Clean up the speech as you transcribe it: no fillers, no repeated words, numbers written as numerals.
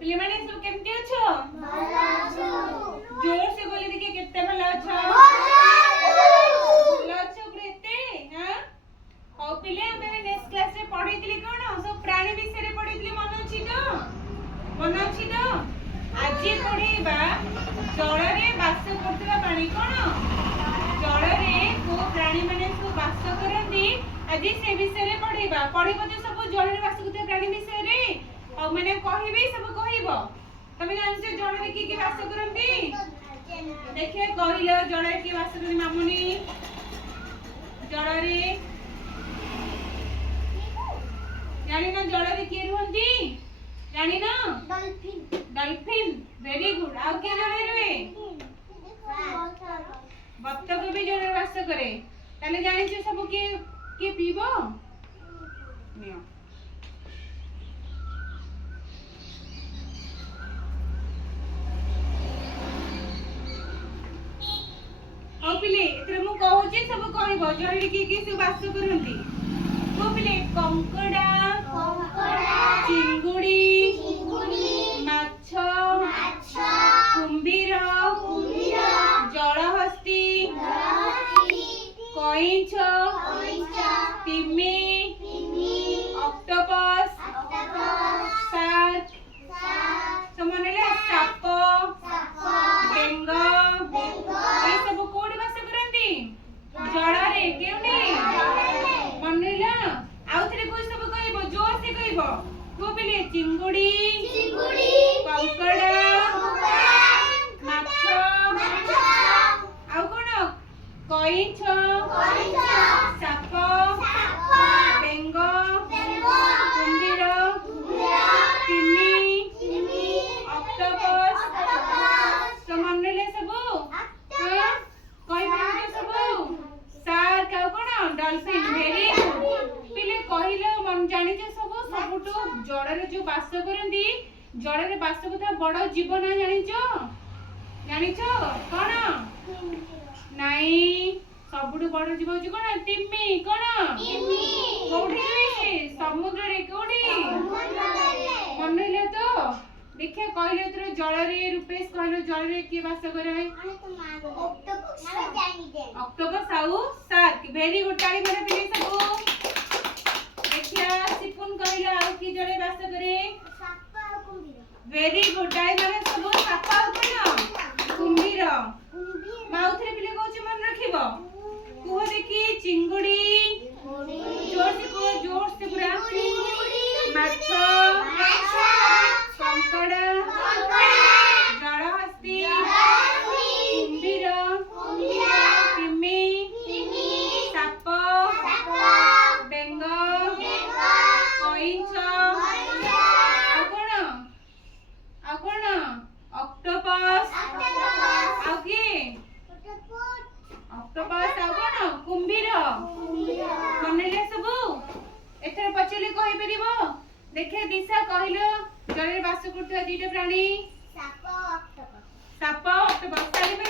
पिले माने सब केमती अछो भलो अछो जोर से बोले देखिए केते भलो अछो भलो अछो प्रेते हां हो पिले हमें नेक्स्ट क्लास रे पढैतिली कोन सब प्राणी विषय रे पढैतिली मन अछि तो आज पढैबा जल रे वास करतबा पानी कोन जल रे को प्राणी माने सब वास करंती आज से विषय रे पढैबा पढिबो तो सब जल रे वास करतबा प्राणी विषय रे और मैंने कहबी सब कहबो तमे जानछे जल रे की वास करंती देखिए कहिलो जल रे की वास करंती मामुनी जल रे जानी ना जल रे की रहंती जानी ना डॉल्फिन वेरी गुड आउ के जल रे बत्तख भी जल रे वास करे ताले जानिछे सब के पीबो नियो हो पिले एतरे मु कहूची सब कहबो जल रे की सब वास करंती हो पिले कंकड़ा चिंगुड़ी माछ कुंभीर जलहस्ती कइंच तिमी ऑक्टोपस शार्क समनले साप बेंग ए सब कोडी वास करंती जल रे केउनी मनैला आउ थरे कोइ सब कहबो जोर से कहबो को पिले चिंगुड़ी कंकड़ा माछ आउ कोन कइंच साप बेंग कुंभीर तिमी ऑक्टोपस तो मनले सब हां कहबो सब शार्क आउ कोन डॉल्फिन वेरी गुड पिले कहिलो मन जानि जे सब सबटो जल रे जो वास करंती जल रे वास करता बड़ जीव ना जानिछो कोन नाही सबटो बड़ जीव जे कोन तिमी कोन कोठी समुद्र रे कोठी मनले तो देखिए कहले तोर जल रे रूपेश कहलो जल रे की वास करे ऑक्टोपस आउ शार्क वेरी गुड ताली मारे पिले सब देखिया सिपुन कहला आउ की जल रे वास करे वेरी गुड ताली मारे सब साप आउ कोन कुंभीर माउथरे पिले कहूची मन रखिबो कुह देखी चिंगुड़ी जोर से पूरा माछ कंकड़ा जलहस्ती कुंभीर तिमी साप बेंग कइंच आ कोन ऑक्टोपस आ की ऑक्टोपस आ कोन कुंभीर मनले सब एथरे पचले कहि परिबो देखे दिशा कहिलो जल रे वास करथि दीटा प्राणी साप ऑक्टोपस ताली पे